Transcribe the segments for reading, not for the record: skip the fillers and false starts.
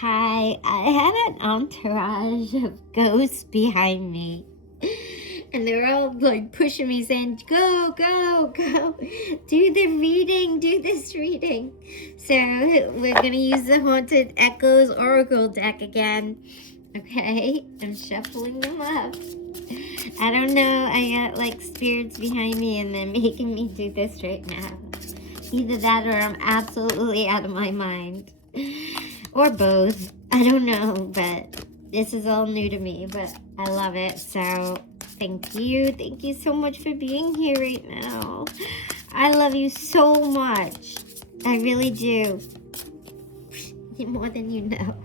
Hi, I had an entourage of ghosts behind me. And they were all like pushing me, saying, go, go, go, do the reading, do this reading. So we're going to use the Haunted Echoes Oracle deck again. Okay, I'm shuffling them up. I don't know, I got like spirits behind me and they're making me do this right now. Either that or I'm absolutely out of my mind. Or both. I don't know, but this is all new to me, but I love it. So thank you. Thank you so much for being here right now. I love you so much. I really do. More than you know.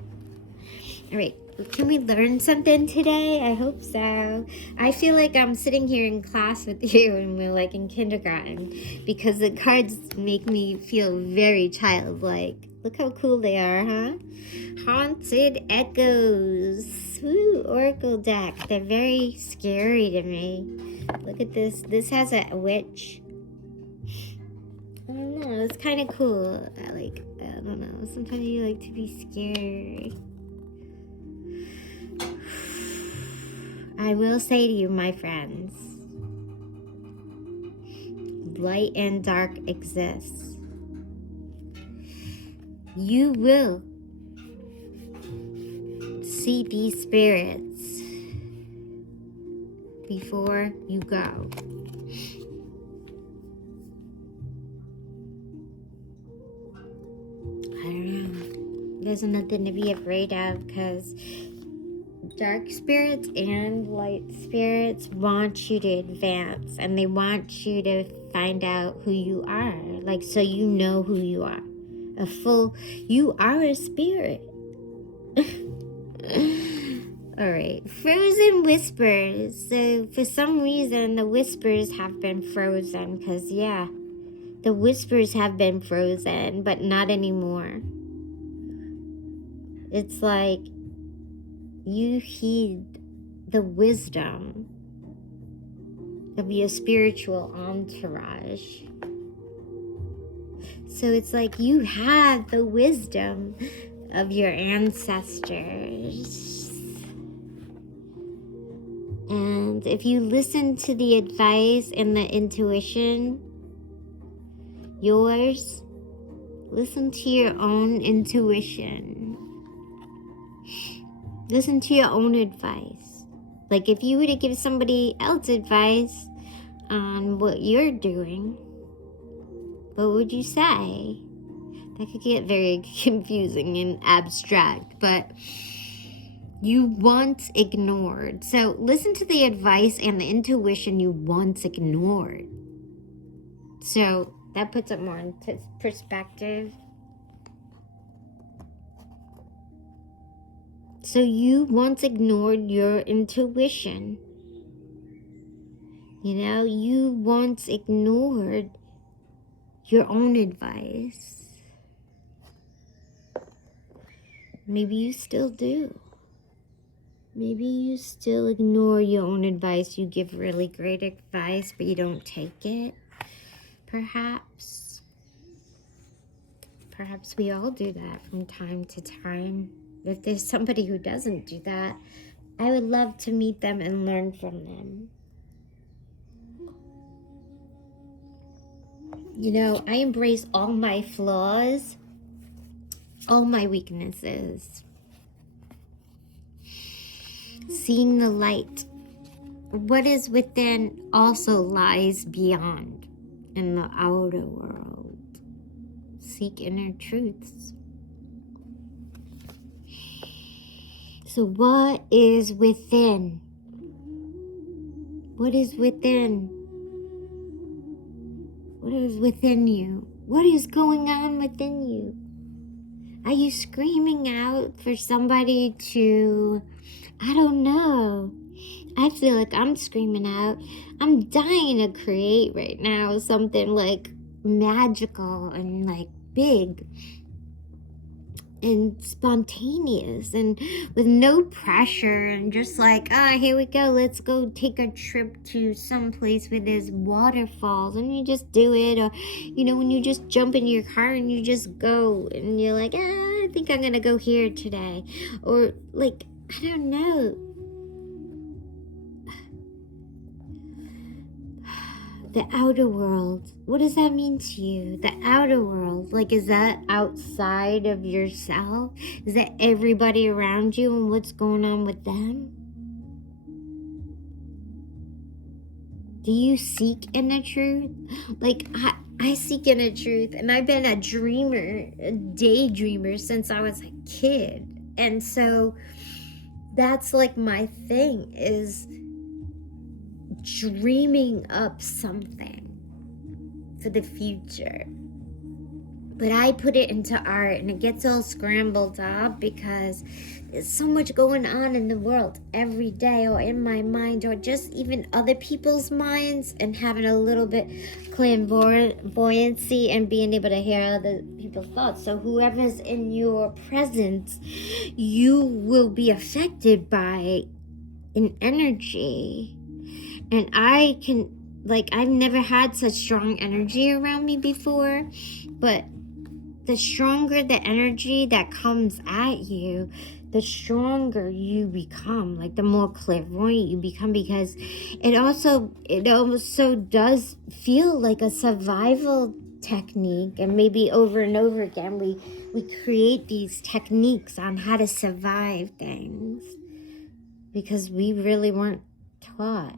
All right. Can we learn something today? I hope so. I feel like I'm sitting here in class with you and we're like in kindergarten because the cards make me feel very childlike. Look how cool they are, huh? Haunted Echoes. Woo, Oracle deck. They're very scary to me. Look at this. This has a witch. I don't know. It's kind of cool. I don't know. Sometimes you like to be scary. I will say to you, my friends, light and dark exists. You will see these spirits before you go. I don't know. There's nothing to be afraid of because dark spirits and light spirits want you to advance and they want you to find out who you are. Like, so you know who you are. You are a spirit. All right, frozen whispers. So for some reason, the whispers have been frozen because, yeah, the whispers have been frozen, but not anymore. It's like you heed the wisdom of your spiritual entourage. So it's like you have the wisdom of your ancestors. And if you listen to the advice and the intuition, yours, listen to your own intuition. Listen to your own advice. Like if you were to give somebody else advice on what you're doing, what would you say? That could get very confusing and abstract, but you once ignored. So listen to the advice and the intuition you once ignored. So that puts it more into perspective. So you once ignored your intuition. You know, you once ignored your own advice. Maybe you still do. Maybe you still ignore your own advice. You give really great advice, but you don't take it. Perhaps we all do that from time to time. If there's somebody who doesn't do that, I would love to meet them and learn from them. You know, I embrace all my flaws, all my weaknesses. Seeing the light. What is within also lies beyond in the outer world. Seek inner truths. So what is within? What is within? What is within you? What is going on within you? Are you screaming out for somebody to, I don't know. I feel like I'm screaming out. I'm dying to create right now something like magical and like big and spontaneous and with no pressure and just like, here we go, let's go take a trip to some place where there's waterfalls and you just do it. Or, you know, when you just jump in your car and you just go and you're like, think I'm gonna go here today. Or like, I don't know. The outer world. What does that mean to you? The outer world. Like, is that outside of yourself? Is that everybody around you and what's going on with them? Do you seek inner truth? Like, I seek inner truth, and I've been a dreamer, a daydreamer since I was a kid. And so that's like my thing, is dreaming up something for the future. But I put it into art, and it gets all scrambled up because there's so much going on in the world every day, or in my mind, or just even other people's minds, and having a little bit clairvoyancy and being able to hear other people's thoughts. So whoever's in your presence, you will be affected by an energy. And I can, like, I've never had such strong energy around me before, but the stronger the energy that comes at you, the stronger you become, like the more clairvoyant you become, because it also does feel like a survival technique. And maybe over and over again we create these techniques on how to survive things, because we really weren't taught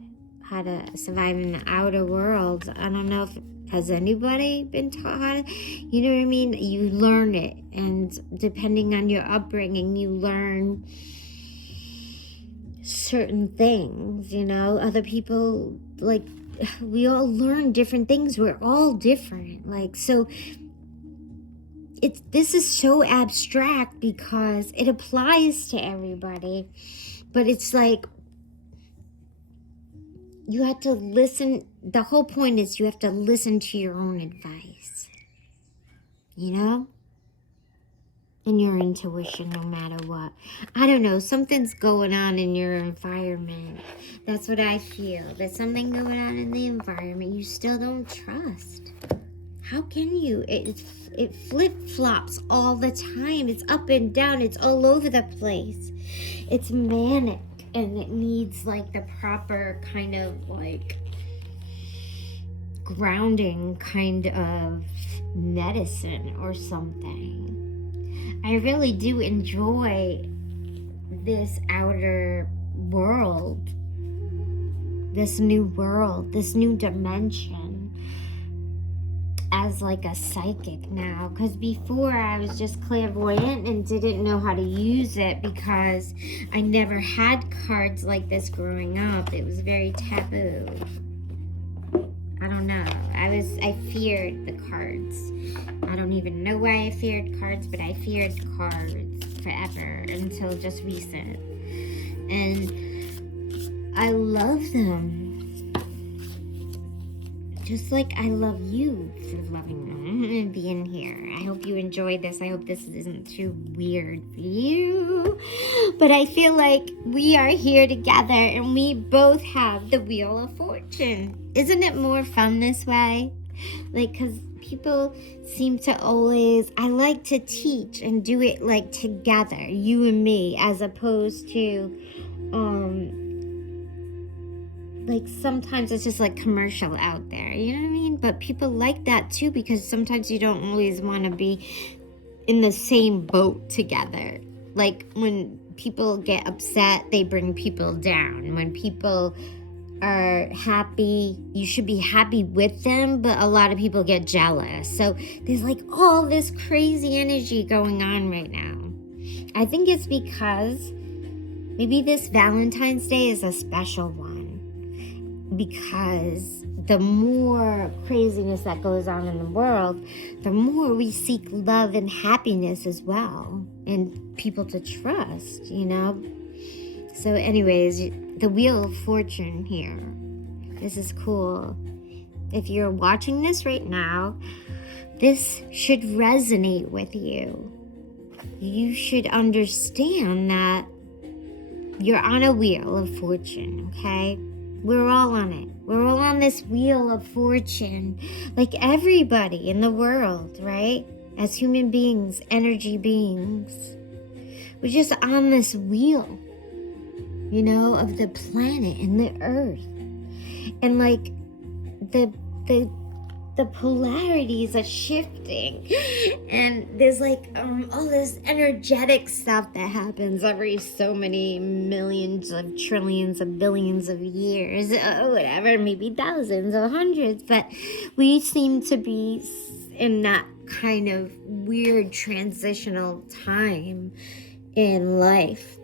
how to survive in the outer world. I don't know if has anybody been taught how to, you know what I mean? You learn it, and depending on your upbringing, you learn certain things, you know? Other people, like, we all learn different things. We're all different. Like, so this is so abstract because it applies to everybody, but it's like, you have to listen. The whole point is you have to listen to your own advice, you know? And your intuition, no matter what. I don't know, something's going on in your environment. That's what I feel. There's something going on in the environment you still don't trust. How can you? It flip-flops all the time. It's up and down. It's all over the place. It's manic. And it needs like the proper kind of like grounding kind of medicine or something. I really do enjoy this outer world, this new dimension, as like a psychic now, because before I was just clairvoyant and didn't know how to use it because I never had cards like this growing up. It was very taboo. I don't know. I feared the cards. I don't even know why I feared cards, but I feared cards forever until just recent. And I love them. Just like I love you for loving them and being here. I hope you enjoyed this. I hope this isn't too weird for you. But I feel like we are here together and we both have the Wheel of Fortune. Isn't it more fun this way? Like, because people seem to always, I like to teach and do it like together, you and me, as opposed to, like sometimes it's just like commercial out there, you know what I mean? But people like that too, because sometimes you don't always want to be in the same boat together. Like when people get upset, they bring people down. When people are happy, you should be happy with them, but a lot of people get jealous. So there's like all this crazy energy going on right now. I think it's because maybe this Valentine's Day is a special one, because the more craziness that goes on in the world, the more we seek love and happiness as well, and people to trust, you know? So anyways, the Wheel of Fortune here. This is cool. If you're watching this right now, this should resonate with you. You should understand that you're on a Wheel of Fortune, okay? We're all on it. We're all on this Wheel of Fortune. Like everybody in the world, right? as human beings, energy beings. We're just on this wheel, you know, of the planet and the earth. And like the polarities are shifting, and there's like all this energetic stuff that happens every so many millions of trillions of billions of years, whatever, maybe thousands or hundreds, but we seem to be in that kind of weird transitional time in life.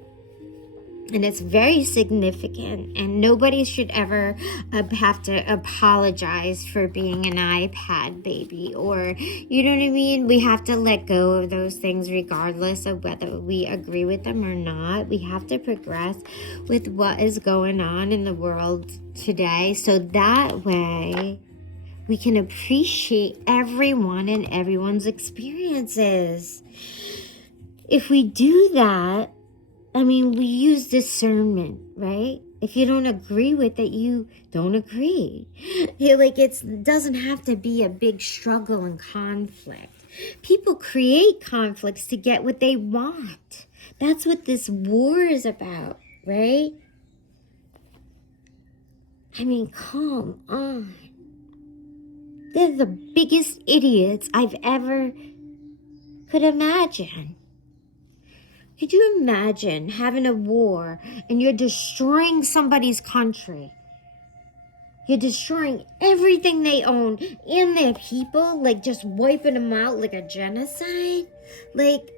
And it's very significant, and nobody should ever have to apologize for being an iPad baby, or, you know what I mean? We have to let go of those things regardless of whether we agree with them or not. We have to progress with what is going on in the world today, so that way we can appreciate everyone and everyone's experiences. If we do that, I mean, we use discernment, right? If you don't agree with it, you don't agree. Like, it doesn't have to be a big struggle and conflict. People create conflicts to get what they want. That's what this war is about, right? I mean, come on. They're the biggest idiots I've ever could imagine. Could you imagine having a war and you're destroying somebody's country? You're destroying everything they own and their people, like just wiping them out like a genocide? Like,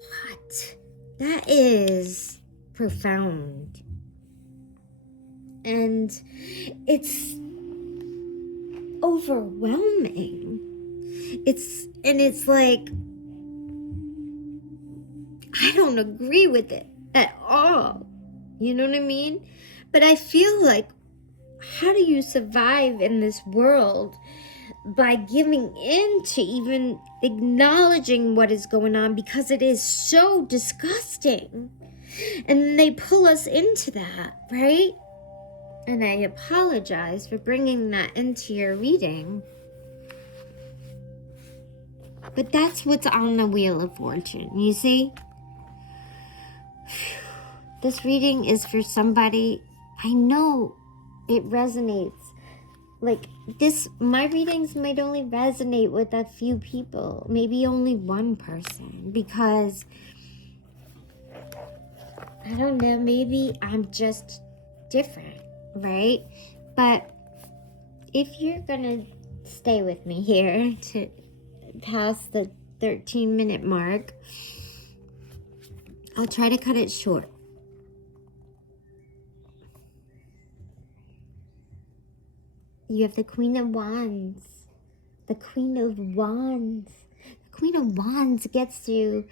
what? That is profound. And it's overwhelming. It's like, I don't agree with it at all. You know what I mean? But I feel like, how do you survive in this world by giving in to even acknowledging what is going on, because it is so disgusting. And they pull us into that, right? And I apologize for bringing that into your reading. But that's what's on the Wheel of Fortune, you see? This reading is for somebody. I know it resonates. Like this, my readings might only resonate with a few people, maybe only one person, because I don't know, maybe I'm just different, right? But if you're gonna stay with me here to past the 13-minute mark, I'll try to cut it short. You have the Queen of Wands. The Queen of Wands. The Queen of Wands gets to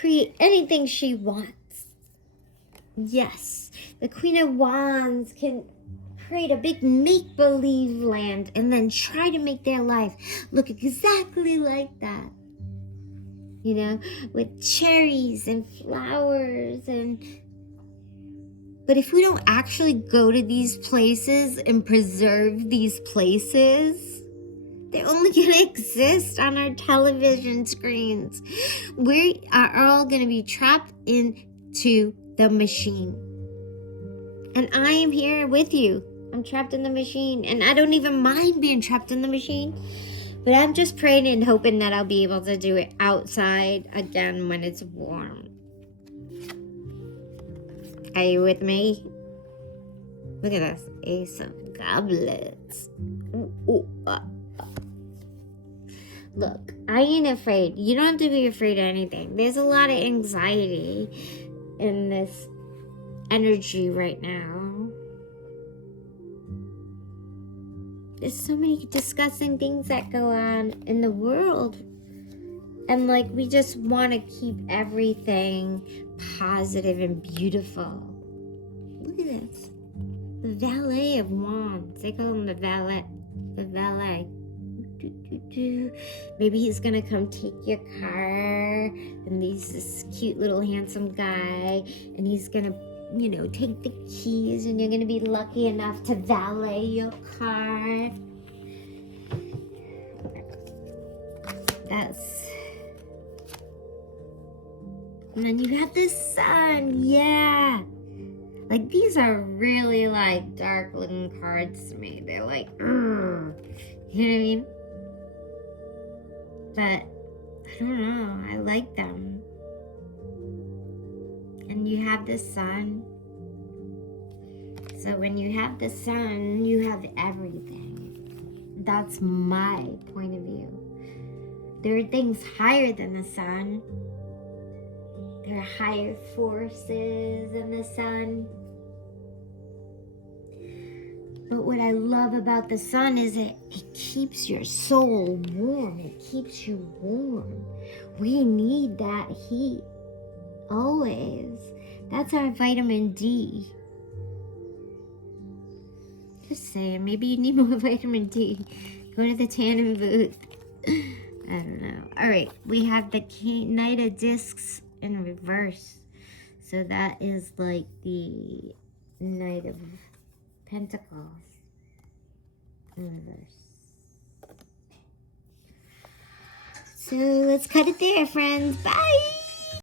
create anything she wants. Yes, the Queen of Wands can create a big make-believe land and then try to make their life look exactly like that. You know, with cherries and flowers but if we don't actually go to these places and preserve these places, they're only going to exist on our television screens. We are all going to be trapped into the machine. And I am here with you. I'm trapped in the machine, and I don't even mind being trapped in the machine. But I'm just praying and hoping that I'll be able to do it outside again when it's warm. Are you with me? Look at this. Ace of Goblets. Look, I ain't afraid. You don't have to be afraid of anything. There's a lot of anxiety in this energy right now. There's so many disgusting things that go on in the world. And like, we just want to keep everything positive and beautiful. Look at this. The Valet of Wands. They call him the valet. The valet. Maybe he's gonna come take your car, and he's this cute little handsome guy, and he's gonna, you know, take the keys, and you're gonna be lucky enough to valet your car. That's... And then you got the sun. Yeah. Like, these are really, like, dark looking cards to me. They're like, you know what I mean? But, I don't know. I like them. And you have the sun. So when you have the sun, you have everything. That's my point of view. There are things higher than the sun. There are higher forces than the sun. But what I love about the sun is it keeps your soul warm. It keeps you warm. We need that heat. Always. That's our vitamin D. Just saying, maybe you need more vitamin D. Go to the tannin booth. I don't know. All right, we have the Knight of Discs in reverse. So that is like the Knight of Pentacles in reverse. So let's cut it there, friends. Bye!